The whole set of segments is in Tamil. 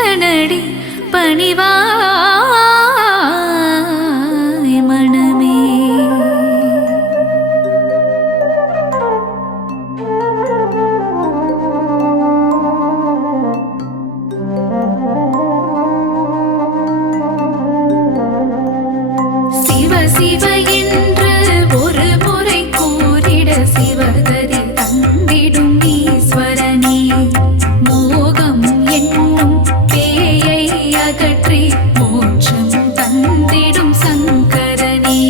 ஈசனடி பணிவாய் மனமே. சிவ சிவ என்று ஒரு முறை கூறிட சிவகதி தந்திடும் ஈஸ்வரனே. மோகம் என்னும் பேயை அகற்றி மோட்சம் தந்திடும் சங்கரனே.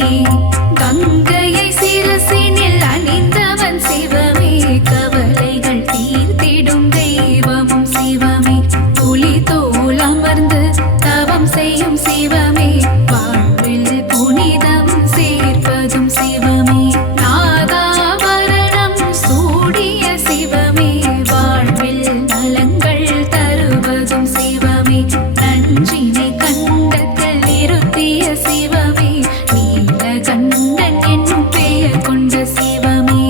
கங்கையை சிரசினில் அணிந்தவன் சிவமே. கவலைகள் தீர்த்திடும் தெய்வமும் சிவமே. புலி தோல் அமர்ந்து தவம் செய்யும் சிவமே. வாழ்வில் புனிதம் சேர்ப்பதும் சிவமே. நாகாபரணம் சூடிய சிவமே. வாழ்வில் நலங்கள் தருவதும் சிவமே. நஞ்சினை கண்டத்தில் நிறுத்திய சிவமே. நீலகண்டன் என்னும் பெயர் கொண்ட சிவமே.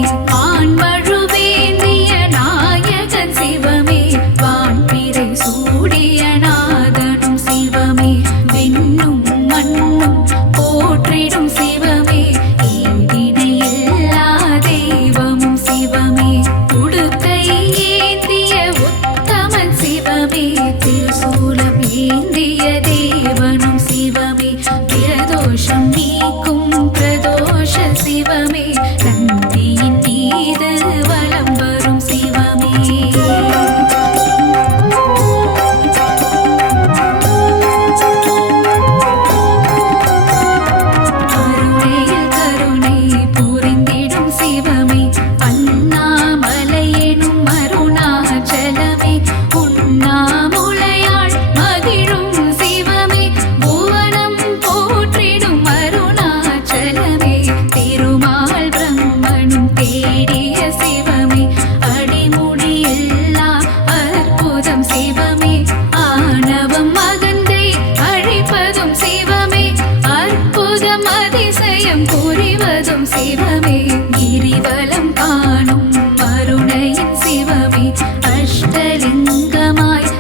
ஆண்மழுவேந்திய நாயகன் சிவமே. வான்பிறை சூடிய நாதனும் சிவமே. விண்ணும் மண்ணும் போற்றிடும் சிவமே. ஈடினை எல்லா தெய்வமும் சிவமே. உடுக்கை ஏந்திய உத்தமன் சிவமே. திருசூலம் ஏந்திய தேவனும் சிவமே. பிரதோஷம் நீக்கும் பிரதோஷ சிவமே. நந்தியின் மீது வலம் வரும் சிவமே. கருணையில் கருணை புரிந்திடும் சிவமே. அண்ணாமலை எனும் அருணாச்சலமே. உண்ணாமுலையாள் மகிழும் சிவமே. புவனம் போற்றிடும் அருணாச்சலமே. திருமால் பிரம்மனும் தேடிய சிவமே. அடிமுடி எல்லா அற்புதம் சிவமே. ஆணவம் அகந்தை அழிப்பதும் சிவமே. அற்புதம் அதிசயம் புரிவதும் சிவமே. கிரிவலம் காணும் அருணையின் சிவமே. அஷ்டலிங்கமாய்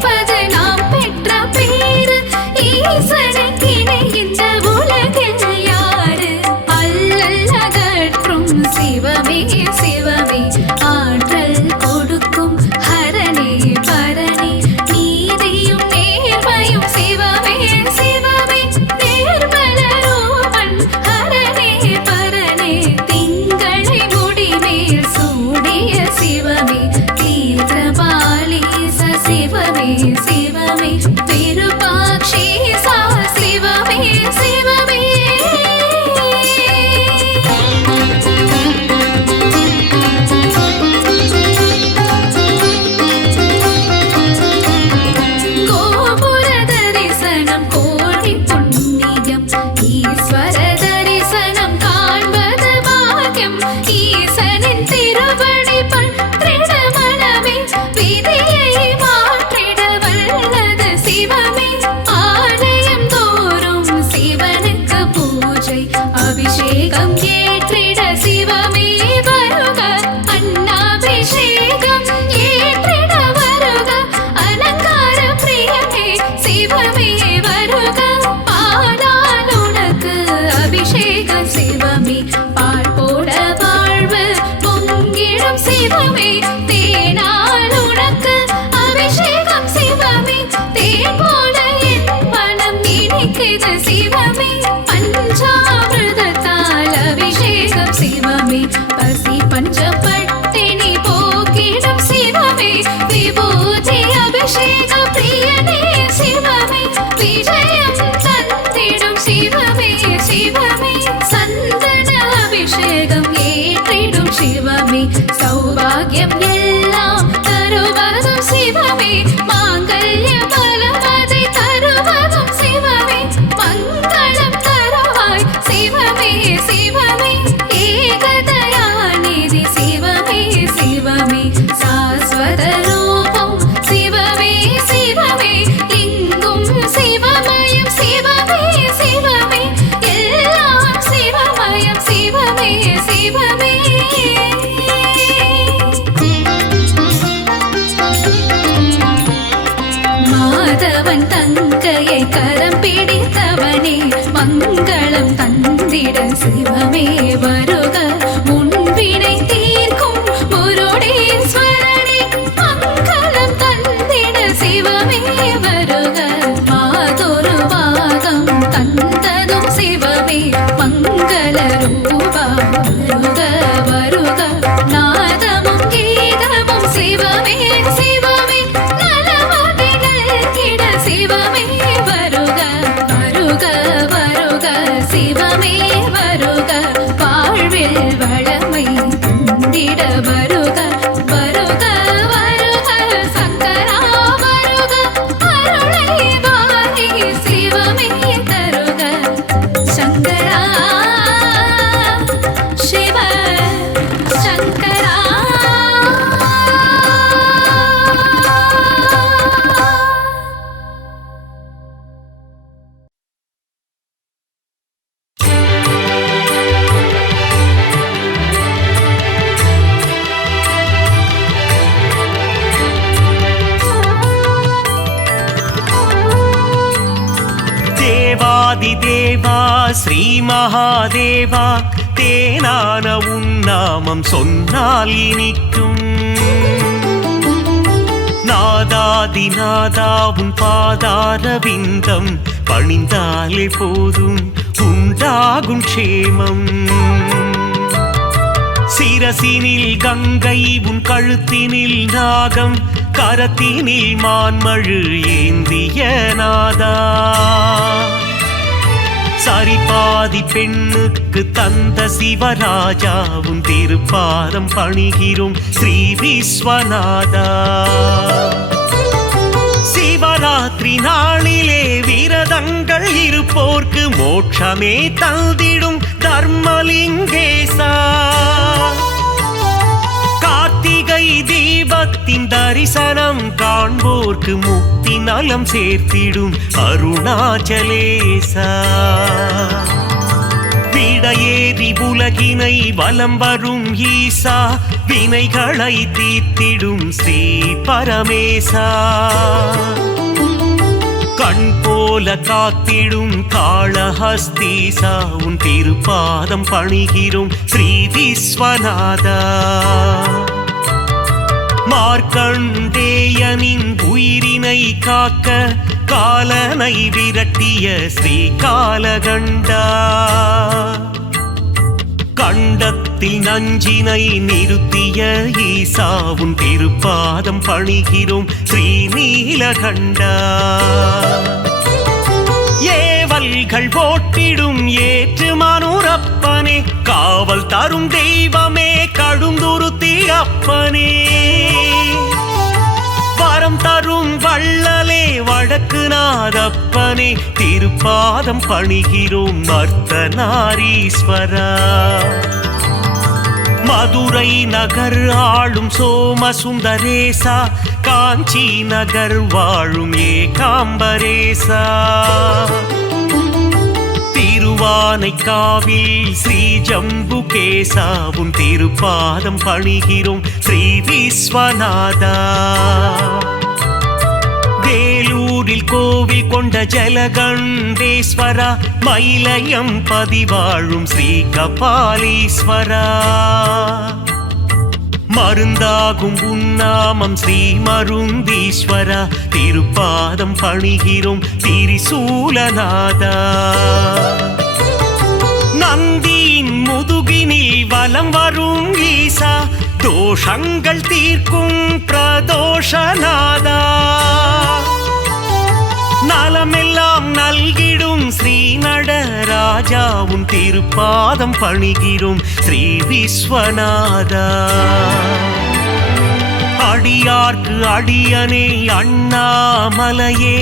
நினைப்பது நாம் பெற்ற பேரு. ஈசனுக்கு இணை இந்த உலகில் யாரு? அல்லல் அகற்றும் சிவமே சிவமே, ஆற்றல் கொடுக்கும் ஹரனே பரனே, நீதியும் நேர்மையும் சிவமே சிவமே, நேர்மல ரூபன் ஹரனே பரனே, திங்களை முடிமேல் சூடிய சிவமே, தீர்த்தபாலீச சிவமே சிவமே, விருபாக்ஷீசா சிவமே சிவமே. கோபுர தரிசனம் கோடி புண்ணியம், ஈஸ்வர தரிசனம் காண்பது பாக்கியம். ஈசனின் திருவடி பற்றிட மனமே, விதியை மாற்றிட வல்லது சிவமே. ஆலயம் தோறும் சிவனுக்கு பூஜை, அபிஷேகம் ஏற்றிட சிவமே வருக. அன்னாபிஷேகம் ஏற்றிட வருக, அலங்கார பிரியமே சிவமே வருக. பாலால் உனக்கு அபிஷேகம் சிவமே, பால் போட வாழ்வு பொங்கிடும் சிவமே. தேனால் உனக்கு அபிஷேகம் சிவமே, தேன் போல என் மனம் இனிக்குது சிவமே. பஞ்சாமிர்தத்தால் அபிஷேகம் சிவமே, பசி பஞ்சப்பட்டினி போக்கிடும் சிவமே. விபூதி அபிஷேக பிரியனே சிவமே, விஜயம் தந்திடும் சிவமே சிவமே. சந்தன அபிஷேகம் ஏற்றிடும் சிவமே, சௌபாகியம் எல்லாம் தருவதும் சிவமே. மாங்கல்ய பலமதை தருவதும் சிவமே, மங்களம் தருவாய் சிவமே சிவமே. ஏகதயாநிதி சிவமே சிவமே, சாஸ்வத ரூபம் சிவமே சிவமே, இங்கும் சிவமயம் சிவமே சிவமே, எல்லாம் சிவமயம் சிவமே சிவமே. மாதவன் தங்கையை கரம் பிடித்தவனே, மங்களம் தந்திட சிவமே வருக. முன்பினை தீர்க்கும் முருடேஸ்வரனே, மங்களம் தந்திட சிவமே வருக. மாதொரு பாகம் தந்ததும் சிவமே, மங்கள ரூபா வருக வருக. நாதமும் கீதமும் சிவமே சிவமே, நலமதி நல்கிட சிவமே வருக வருக வருக சிவமே வருக. வாழ்வில் வளமை தந்திட வருக வருக வருக. சங்கரா வருக, அருளை வாரி சிவமே தருக. சங்கரா சிவ சங்கரா. தேவாதிதேவா ஸ்ரீ மகாதேவா, தேனான உன்னாமம் சொன்னால் இனிக்கும். நாதாதிநாதா உன் பாதார விந்தம் பணிந்தாலே போதும், உண்டாகும் க்ஷேமம். சிரசினில் கங்கை உன் கழுத்தினில் நாகம், கரத்தினில் மான்மழு ஏந்திய நாதா. சரிபாதி பெண்ணுக்கு தந்த சிவராஜாவும் திருப்பாதம் பணிகிறோம் ஸ்ரீ விஸ்வநாதா. சிவராத்திரி நாளிலே விரதங்கள் இருப்போர்க்கு மோட்சமே தந்திடும் தர்மலிங்கேசா. கார்த்திகை தீபத்தின் தரிசனம் காண்போர்க்கு முக்தி நலம் சேர்த்திடும் அருணாச்சலேசா. விடையேறி உலகினை வலம் வரும் ஈசா வினைகளை தீர்த்திடும் ஸ்ரீ பரமேசா கண் போல காத்திடும் காளஹஸ்தீசா உன் திருப்பாதம் பணிகிறோம் ஸ்ரீ விஸ்வநாதா மார்க்கண்டேயனின் உயிரினை காக்க காலனை விரட்டிய ஸ்ரீ காலகண்டா கண்டத்தில் நஞ்சினை நிறுத்திய ஈசாவுன் திருப்பாதம் பணிகிறோம் ஸ்ரீ நீலகண்டா ஏவல்கள் போட்டிடும் ஏற்று மனுரப்பனே காவல் தரும் தெய்வமே கடுந்துருத்தி அப்பனே வரம் தரும் வள்ளலே வடக்கு நாதப்பனே திருப்பாதம் பணிகிறோம் அர்த்தநாரீஸ்வரா மதுரை நகர் ஆளும் சோமசுந்தரேசா காஞ்சி நகர் வாழும் ஏகாம்பரேசா திருவானைக்காவில் ஸ்ரீ ஜம்புகேசா உன் திருப்பாதம் பணிகிறோம் ஸ்ரீ விஸ்வநாதா வேலூரில் கோவில் கொண்ட ஜலகண்டேஸ்வரா மயிலயம் பதிவாழும் ஸ்ரீ கபாலீஸ்வரா மருந்தாகும் உன்னாமம் ஸ்ரீ மருந்தீஸ்வரா திருப்பாதம் பணிகிறோம் திரிசூலநாதா நந்தியின் முதுகினில் வலம் வரும் ஈசா தோஷங்கள் தீர்க்கும் பிரதோஷநாதா நலமெல்லாம் நல்கிடும் ஸ்ரீ நடராஜா உன் திருப்பாதம் பணிகிறோம் ஸ்ரீ விஸ்வநாதா அடியார்க்கு அடியனே அண்ணாமலையே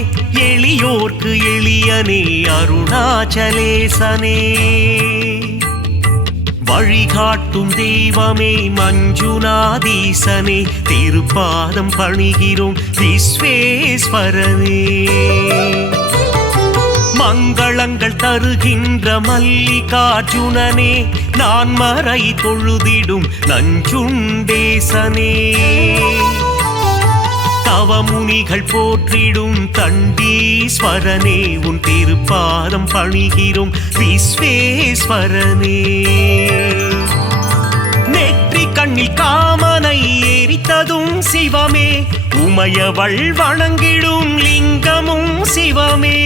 எளியோர்க்கு எளியனே அருணாச்சலேசனே வழிகாட்டும் தெய்வமே மஞ்சுநாதீசனே திருப்பாதம் பணிகிறோம் விஸ்வேஸ்வரனே மங்களங்கள் தருகின்ற மல்லிகார்ஜுனனே நான் மறை தொழுதிடும் நஞ்சுண்டேசனே தவமுனிகள் போற்றிடும் தண்டீஸ்வரனே உன் திருப்பாதம் பணிகிறோம் விஸ்வேஸ்வரனே நெற்றி கண்ணில் காமனை எரித்ததும் சிவமே உமையவள் வணங்கிடும் லிங்கமும் சிவமே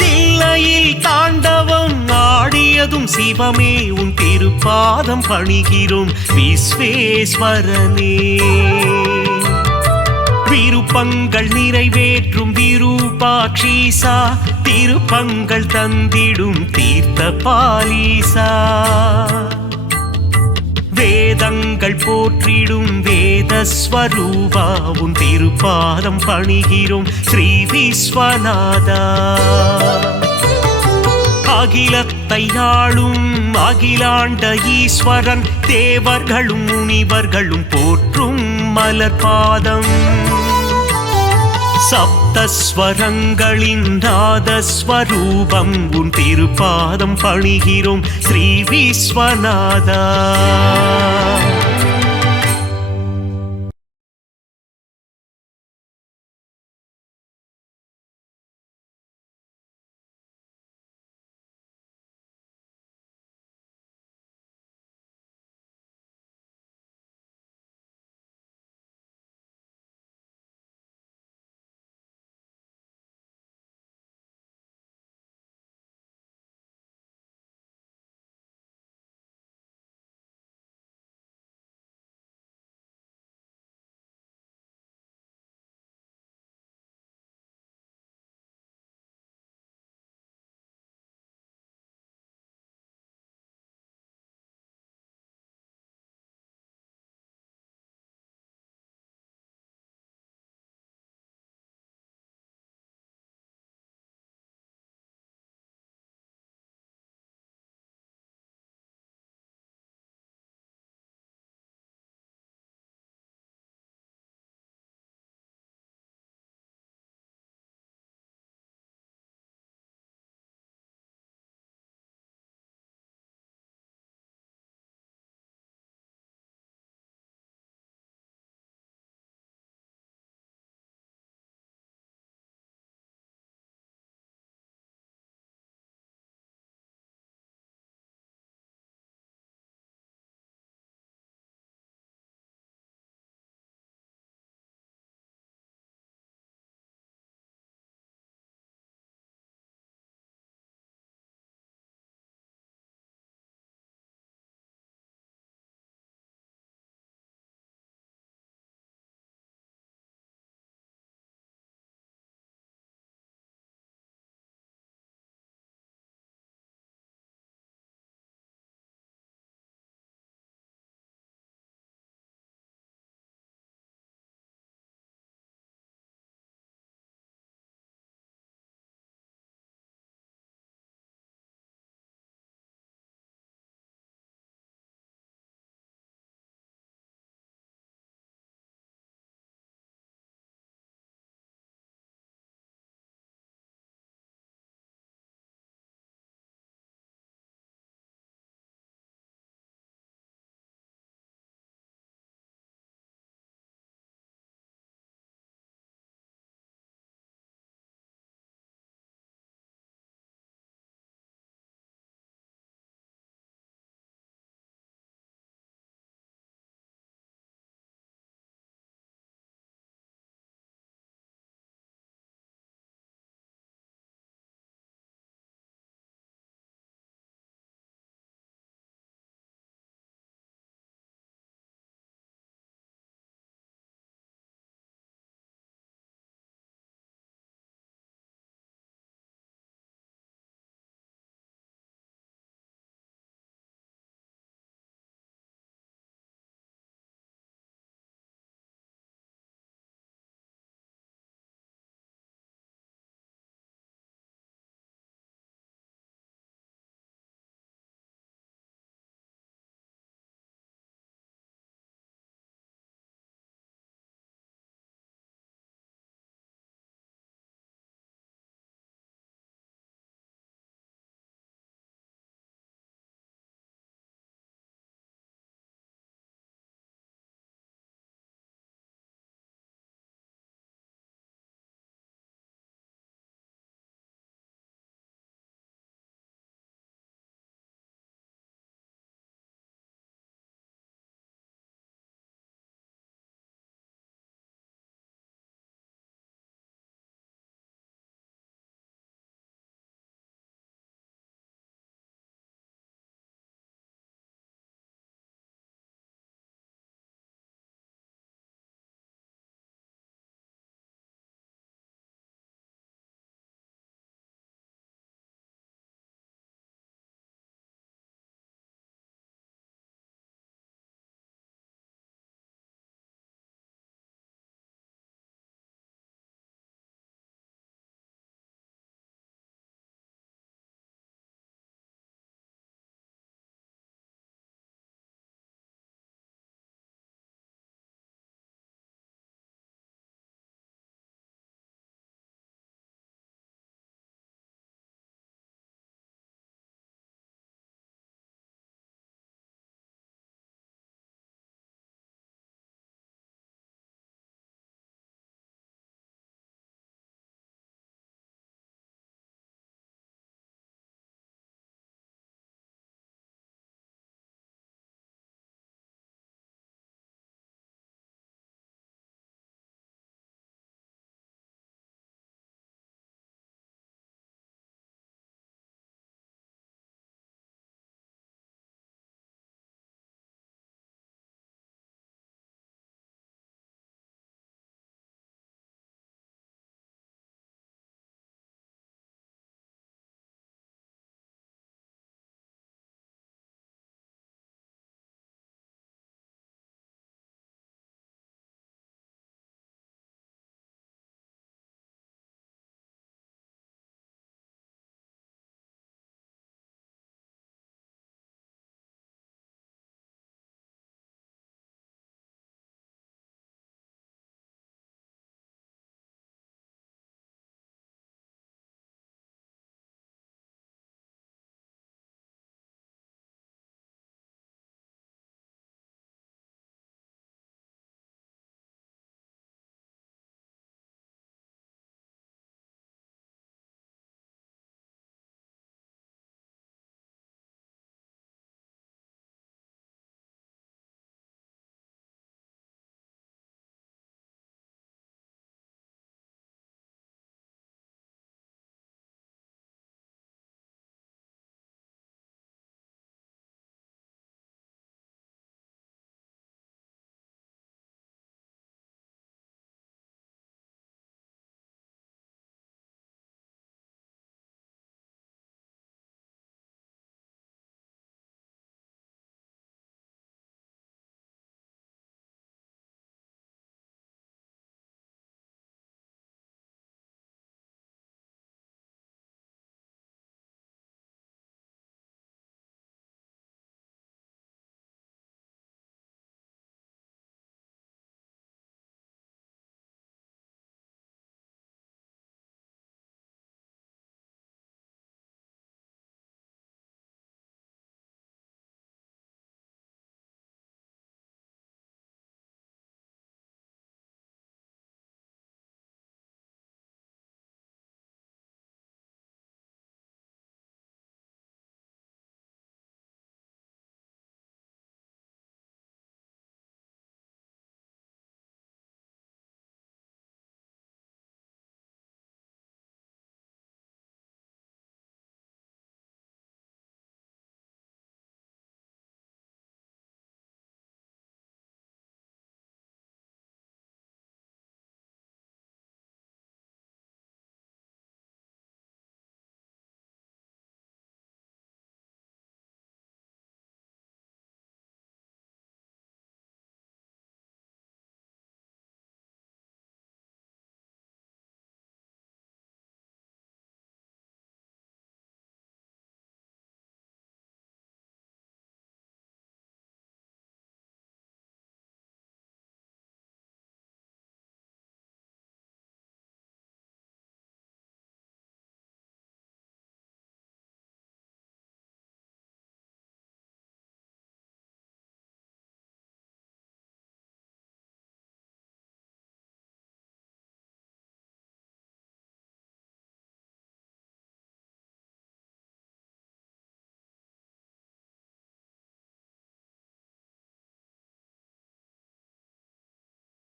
தில்லையில் தாண்டவம் ஆடியதும் சிவமே உன் திருப்பாதம் பணிகிறோம் விஸ்வேஸ்வரனே விருப்பங்கள் நிறைவேற்றும் விரூபாட்சீசா திருப்பங்கள் தந்திடும் தீர்த்த பாலீசா வேதங்கள் போற்றிடும் வேதஸ்வரூபா உன் திருப்பாதம் பணிகிறோம் ஸ்ரீ விஸ்வநாதா அகிலத்தை ஆளும் அகிலாண்ட ஈஸ்வரன் தேவர்களும் முனிவர்களும் போற்றும் மலர்பாதம் சப்தஸ்வரங்களின் நாதஸ்வரூபம் உன் திருப்பாதம் பணிகிறோம் ஸ்ரீ விஸ்வநாதா